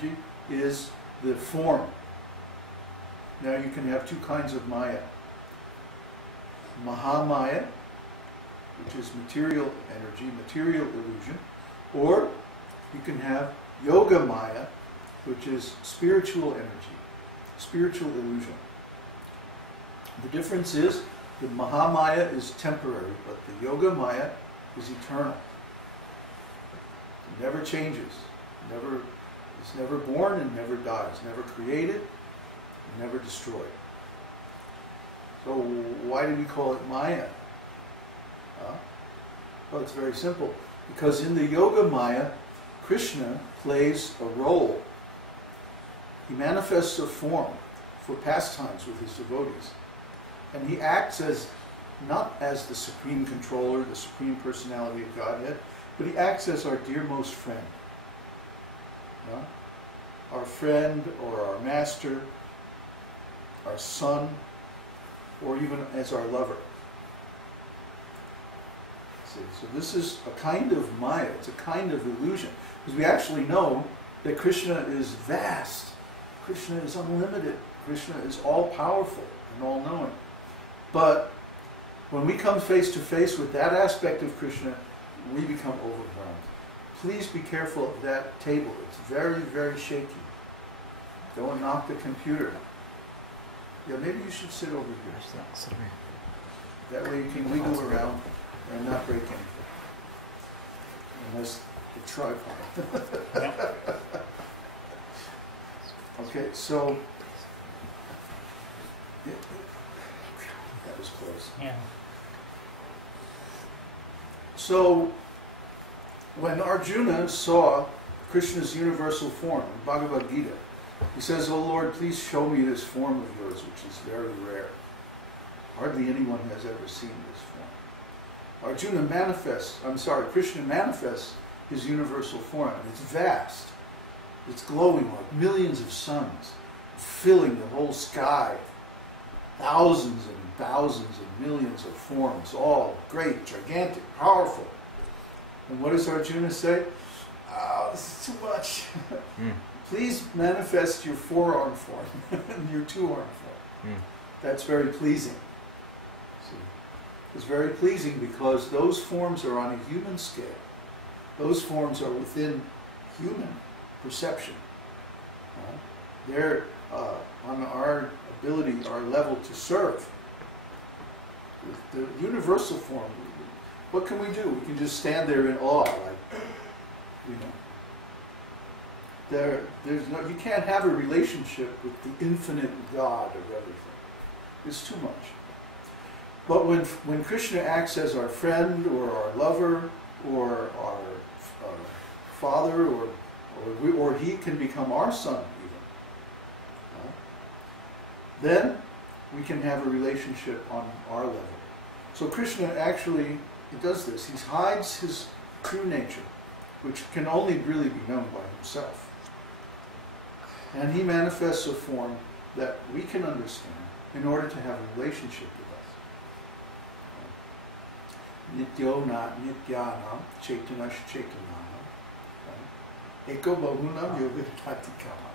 energy, is the form. Now you can have two kinds of Maya. Mahamaya, which is material energy, material illusion, or you can have Yoga Maya, which is spiritual energy, spiritual illusion. The difference is the Mahamaya is temporary, but the Yoga Maya is eternal. It never changes, it's never born and never dies, never created, never destroyed. So why do we call it Maya? Well, it's very simple. Because in the Yoga Maya, Krishna plays a role. He manifests a form for pastimes with his devotees. And he acts as, not as the supreme controller, the supreme personality of Godhead, but he acts as our dearmost friend. Our friend or our master, our son, or even as our lover. See, so this is a kind of Maya, it's a kind of illusion. Because we actually know that Krishna is vast, Krishna is unlimited, Krishna is all-powerful and all-knowing. But when we come face to face with that aspect of Krishna, we become overwhelmed. Please be careful of that table. It's very, very shaky. Don't knock the computer. Yeah, maybe you should sit over here. That way you can wiggle around and not break anything. Unless the tripod. Okay, so that was close. Yeah. So when Arjuna saw Krishna's universal form in Bhagavad-gītā, he says, "Oh Lord, please show me this form of yours, which is very rare. Hardly anyone has ever seen this form." Krishna manifests his universal form, and it's vast. It's glowing like millions of suns, filling the whole sky. Thousands and thousands and millions of forms, all great, gigantic, powerful. And what does Arjuna say? "Oh, this is too much. Please manifest your four-arm form and your two-arm form." That's very pleasing. See? It's very pleasing because those forms are on a human scale. Those forms are within human perception. They're on our ability, our level to serve. The universal form, what can we do? We can just stand there in awe, like, you can't have a relationship with the infinite God of everything. It's too much. But when Krishna acts as our friend or our lover or our father, or he can become our son even, then we can have a relationship on our level. So Krishna actually, he does this. He hides his true nature, which can only really be known by himself. And he manifests a form that we can understand in order to have a relationship with us. Nityo na nityanam chaitanash chaitanam eko bahunam yovidhatikama.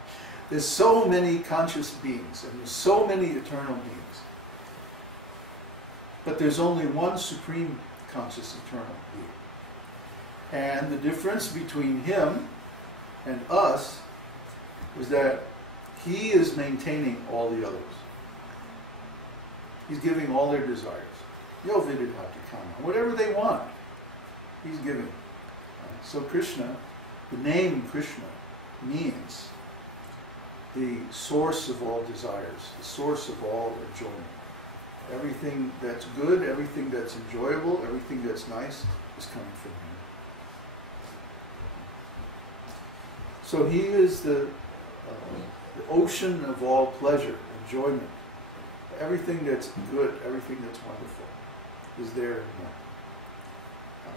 There's so many conscious beings, and there's so many eternal beings. But there's only one supreme conscious eternal being. And the difference between him and us is that he is maintaining all the others. He's giving all their desires. Yovidhatikama. Whatever they want, he's giving. So Krishna, the name Krishna means the source of all desires, the source of all enjoyment. Everything that's good, everything that's enjoyable, everything that's nice is coming from him. So he is the ocean of all pleasure, enjoyment. Everything that's good, everything that's wonderful is there in him.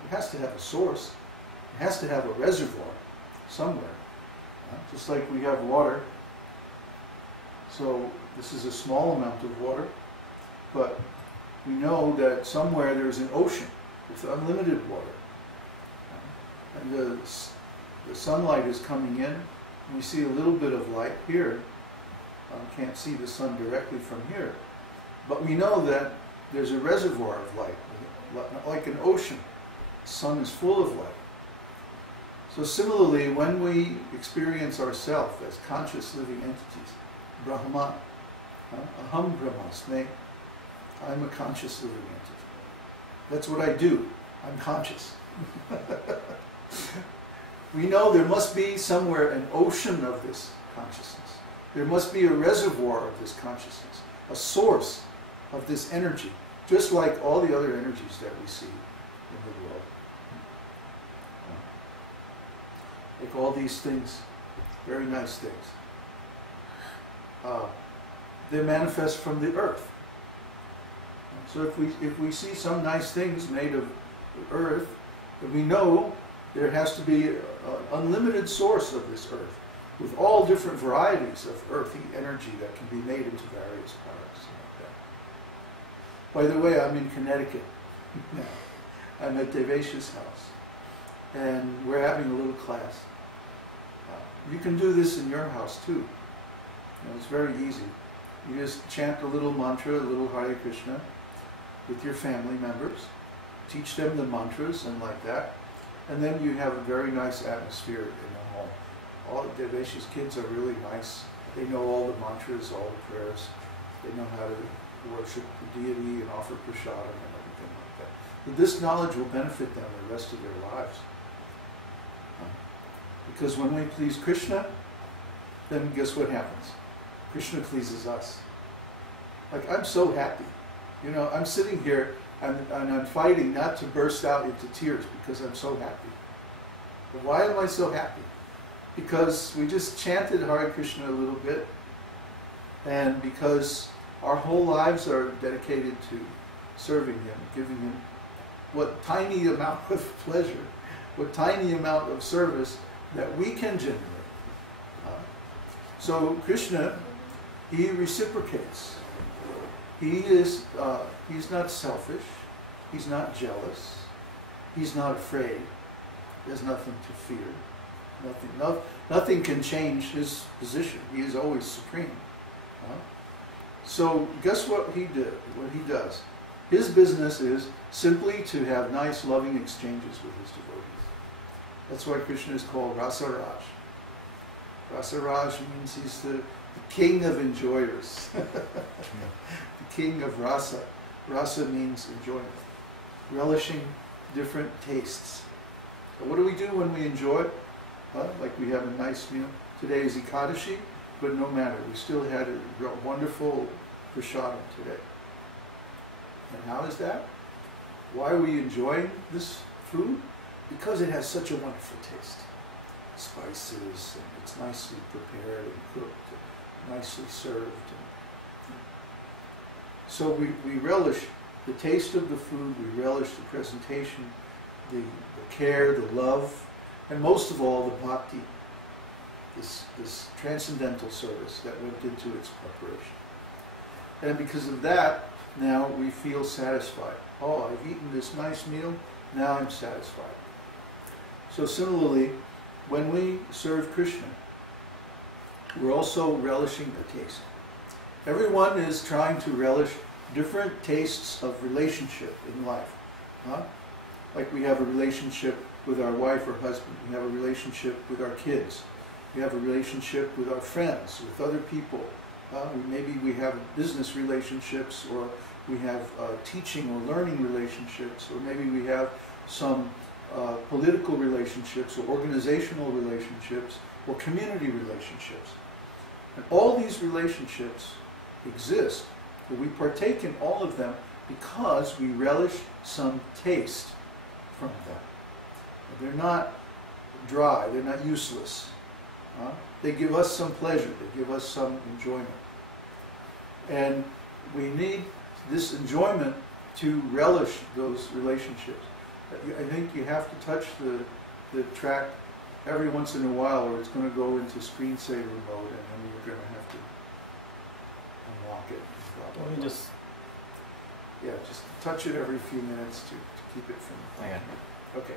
It has to have a source. It has to have a reservoir somewhere. Just like we have water. So this is a small amount of water, but we know that somewhere there's an ocean with unlimited water. And the sunlight is coming in, We see a little bit of light here. Can't see the sun directly from here. But we know that there's a reservoir of light, like an ocean. The sun is full of light. So similarly, when we experience ourselves as conscious living entities, Brahman, aham brahmasmi, I'm a conscious living entity. That's what I do. I'm conscious. We know there must be somewhere an ocean of this consciousness. There must be a reservoir of this consciousness, a source of this energy, just like all the other energies that we see in the world. Like all these things, very nice things. They manifest from the earth. So if we see some nice things made of earth, then we know there has to be an unlimited source of this earth, with all different varieties of earthy energy that can be made into various products. Like that. By the way, I'm in Connecticut now. I'm at Devesh's house, and we're having a little class. You can do this in your house too. It's very easy. You just chant a little mantra, a little Hare Krishna, with your family members. Teach them the mantras and like that. And then you have a very nice atmosphere in the home. All the Devesh's kids are really nice. They know all the mantras, all the prayers. They know how to worship the deity and offer prasadam and everything like that. But this knowledge will benefit them the rest of their lives. Because when we please Krishna, then guess what happens? Krishna pleases us. Like, I'm so happy. I'm sitting here and I'm fighting not to burst out into tears because I'm so happy. But why am I so happy? Because we just chanted Hare Krishna a little bit, and because our whole lives are dedicated to serving Him, giving Him what tiny amount of pleasure, what tiny amount of service that we can generate. So Krishna, He reciprocates. He's not selfish. He's not jealous. He's not afraid. He has nothing to fear. Nothing can change His position. He is always supreme. So guess what He did? What He does? His business is simply to have nice, loving exchanges with His devotees. That's why Krishna is called Rasaraj. Rasaraj means He's the king of enjoyers. The king of rasa. Rasa means enjoyment. Relishing different tastes. So what do we do when we enjoy? Like we have a nice meal. Today is Ekadashi, but no matter. We still had a wonderful prasadam today. And how is that? Why are we enjoying this food? Because it has such a wonderful taste. Spices, and it's nicely prepared and cooked, and nicely served. So we relish the taste of the food, we relish the presentation, the care, the love, and most of all the bhakti, this transcendental service that went into its preparation. And because of that, now we feel satisfied. Oh, I've eaten this nice meal, now I'm satisfied. So similarly, when we serve Krishna, we're also relishing the taste. Everyone is trying to relish different tastes of relationship in life. Like we have a relationship with our wife or husband, we have a relationship with our kids, we have a relationship with our friends, with other people. Maybe we have business relationships, or we have teaching or learning relationships, or maybe we have some political relationships or organizational relationships or community relationships. And all these relationships exist, but we partake in all of them because we relish some taste from them. They're not dry, they're not useless. They give us some pleasure, they give us some enjoyment. And we need this enjoyment to relish those relationships. I think you have to touch the track every once in a while, or it's going to go into screensaver mode, and then you're going to have to unlock it. Let me just... Yeah, just touch it every few minutes to keep it from... Okay.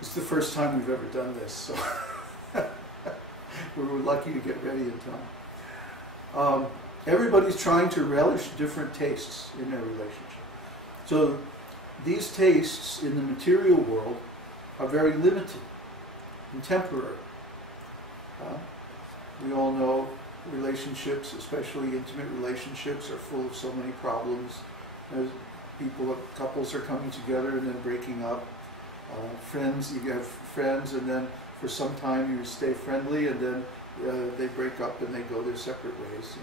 It's the first time we've ever done this, so... We were lucky to get ready in time. Everybody's trying to relish different tastes in their relationship. So these tastes in the material world are very limited and temporary. We all know relationships, especially intimate relationships, are full of so many problems. As couples are coming together and then breaking up. Friends, you have friends, and then for some time you stay friendly, and then they break up and they go their separate ways.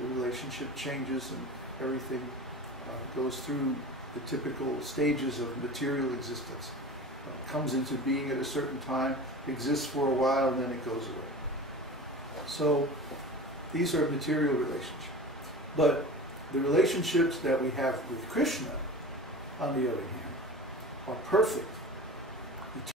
The relationship changes and everything goes through the typical stages of material existence. Comes into being at a certain time, exists for a while, and then it goes away. So these are material relationships. But the relationships that we have with Krishna, on the other hand, are perfect.